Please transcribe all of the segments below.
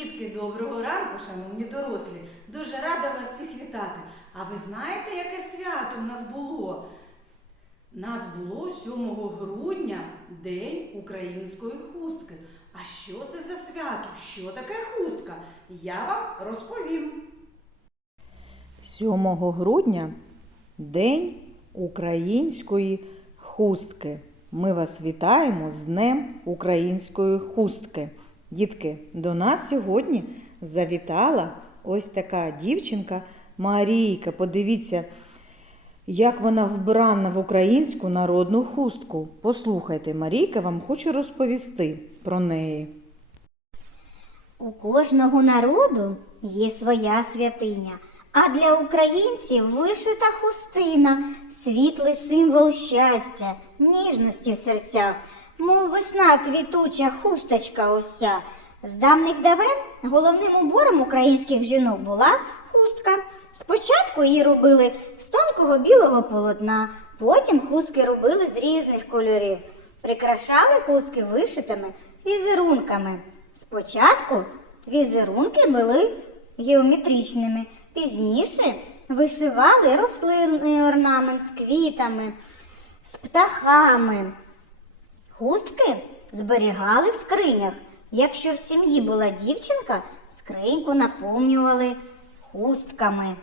дітки, доброго ранку, шановні дорослі. Дуже рада вас всіх вітати. А ви знаєте, яке свято в нас було? Нас було 7 грудня День української хустки. А що це за свято? Що таке хустка? Я вам розповім. 7 грудня День української хустки. Ми вас вітаємо з Днем української хустки. Дітки, до нас сьогодні завітала ось така дівчинка Марійка. Подивіться, як вона вбрана в українську народну хустку. Послухайте, Марійка вам хоче розповісти про неї. У кожного народу є своя святиня, а для українців вишита хустина, світлий символ щастя, ніжності в серцях, мов весна квітуча хусточка ось ця. З давних давен головним убором українських жінок була хустка. Спочатку її робили з тонкого білого полотна, потім хустки робили з різних кольорів. Прикрашали хустки вишитими візерунками. Спочатку візерунки були геометричними, пізніше вишивали рослинний орнамент з квітами, з птахами. Хустки зберігали в скринях. Якщо в сім'ї була дівчинка, скриньку наповнювали хустками.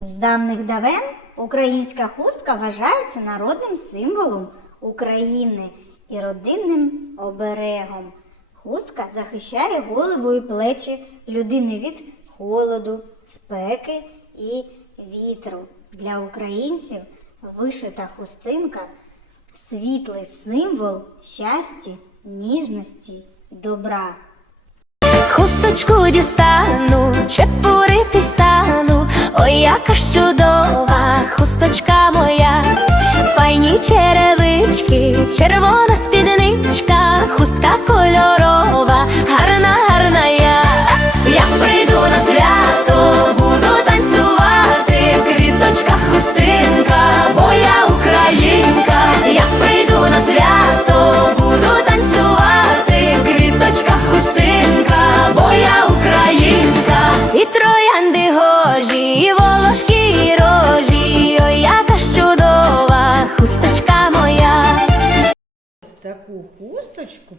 З давних давен українська хустка вважається народним символом України і родинним оберегом. Хустка захищає голову і плечі людини від холоду, спеки і вітру. Для українців вишита хустинка світлий символ щастя, ніжності і добра. Хусточку дістану, чепурити стану, ой, яка ж чудова хусточка моя, файні черевички, червона спідничка, хустка кольорова, гарна,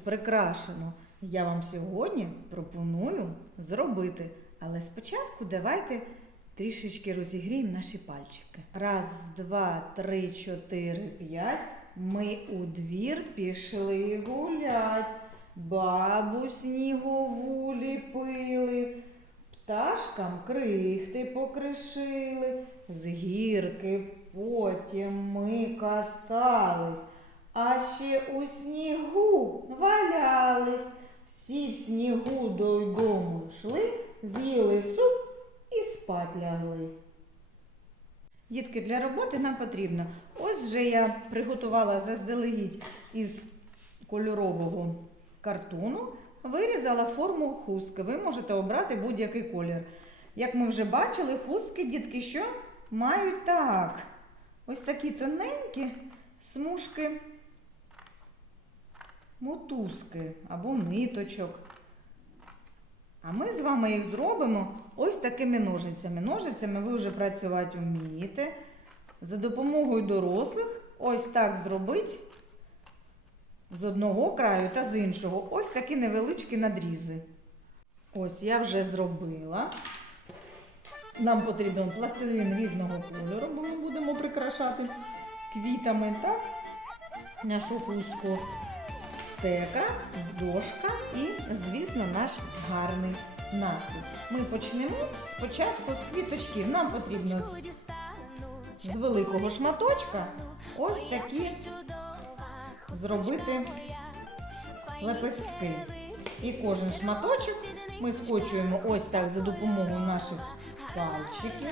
хусточку прикрашену я вам сьогодні пропоную зробити. Але спочатку давайте трішечки розігріємо наші пальчики. Раз, два, три, чотири, п'ять. Ми у двір пішли гулять. Бабу снігову ліпили. Пташкам крихти покришили, з гірки потім ми катались, а ще у снігу валялись. Всі в снігу додому йшли, з'їли суп і спать лягли. Дітки, для роботи нам потрібно. Ось вже я приготувала заздалегідь із кольорового картону, вирізала форму хустки. Ви можете обрати будь-який колір. Як ми вже бачили, хустки, дітки, що мають так. Ось такі тоненькі смужки мотузки або ниточок. А ми з вами їх зробимо ось такими ножицями. Ножицями ви вже працювати вмієте. За допомогою дорослих ось так зробити з одного краю та з іншого. Ось такі невеличкі надрізи. Ось я вже зробила. Нам потрібен пластилин різного кольору, бо ми будемо прикрашати квітами, так? Нашу хустку стека, дошка і, звісно, наш гарний настрій. Ми почнемо спочатку з квіточків. Нам потрібно з великого шматочка ось такі зробити лепестки. І кожен шматочок ми скочуємо ось так за допомогою наших пальчиків.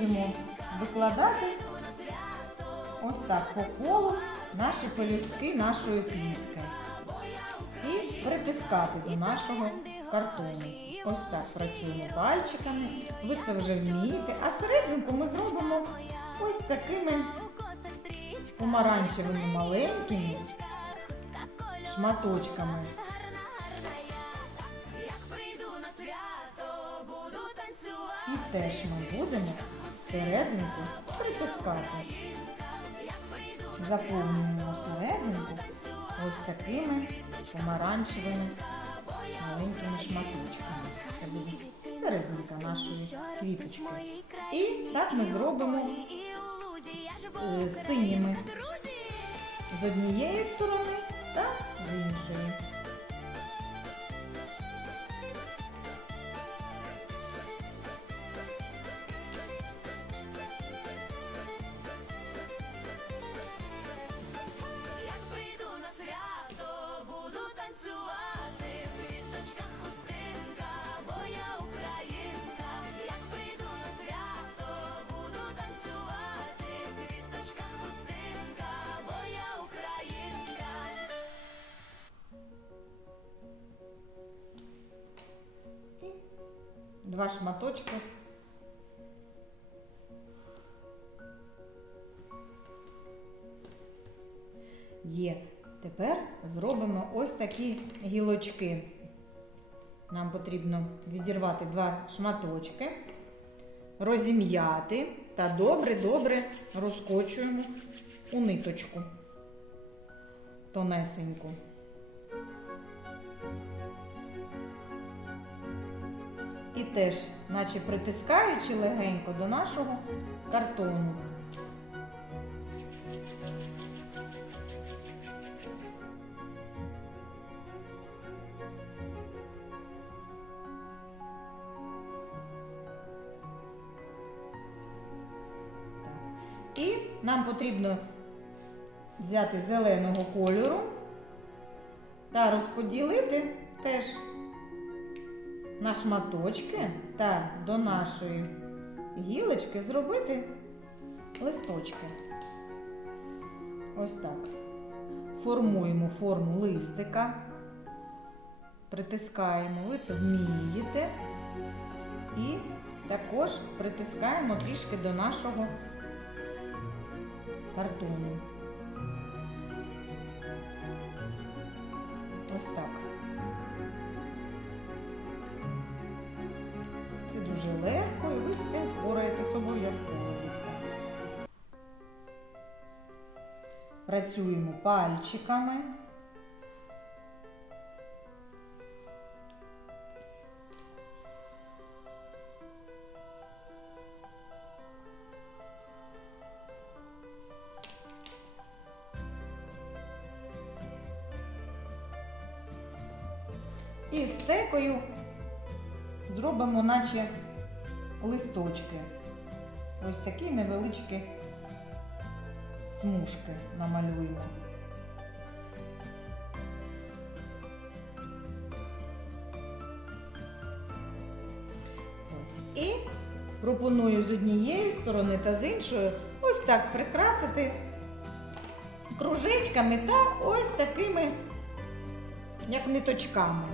Будемо викладати ось так по колу наші пелюстки нашої квітки. І притискати до нашого картону. Ось так працюємо пальчиками. Ви це вже вмієте. А серединку ми зробимо ось такими помаранчевими маленькими шматочками. І теж ми будемо серединку притискати. Заповнюємо серединку ось такими помаранчевими маленькими шматочками. Це буде серединка нашої квіточки. І так ми зробимо е, синіми з однієї сторони та з іншої. Два шматочки. Є. Тепер зробимо ось такі гілочки. Нам потрібно відірвати два шматочки, розім'яти та добре-добре розкочуємо у ниточку тонесеньку. І теж, наче притискаючи легенько до нашого картону. І нам потрібно взяти зеленого кольору та розподілити теж на шматочки та до нашої гілочки зробити листочки. Ось так. Формуємо форму листика, притискаємо, ви це вмієте. І також притискаємо трішки до нашого картону. Ось так. Дуже легко і ви з цим впораєтесь обов'язково, дітка. Працюємо пальчиками. І стекою зробимо наче листочки. Ось такі невеличкі смужки намалюємо. І пропоную з однієї сторони та з іншої ось так прикрасити кружечками та ось такими, як ниточками.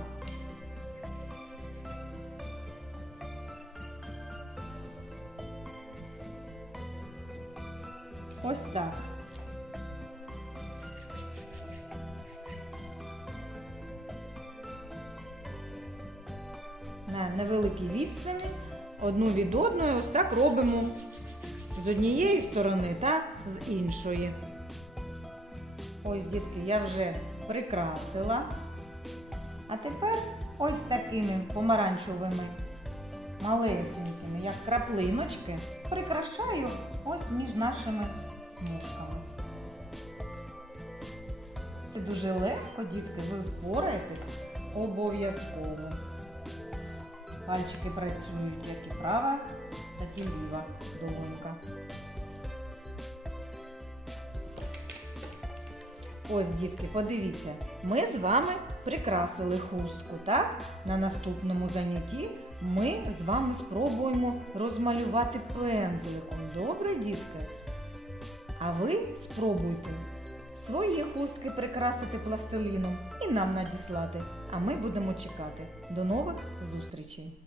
Ось так. На невеликій відстані одну від одної ось так робимо з однієї сторони та з іншої. Ось, дітки, я вже прикрасила. А тепер ось такими помаранчевими малесенькими, як краплиночки, прикрашаю ось між нашими смужками. Це дуже легко, дітки, ви впораєтесь обов'язково. Пальчики працюють як і права, так і ліва долонька. Ось, дітки, подивіться, ми з вами прикрасили хустку, так? На наступному занятті ми з вами спробуємо розмалювати пензликом. Добре, дітки? А ви спробуйте свої хустки прикрасити пластиліном і нам надіслати. А ми будемо чекати. До нових зустрічей!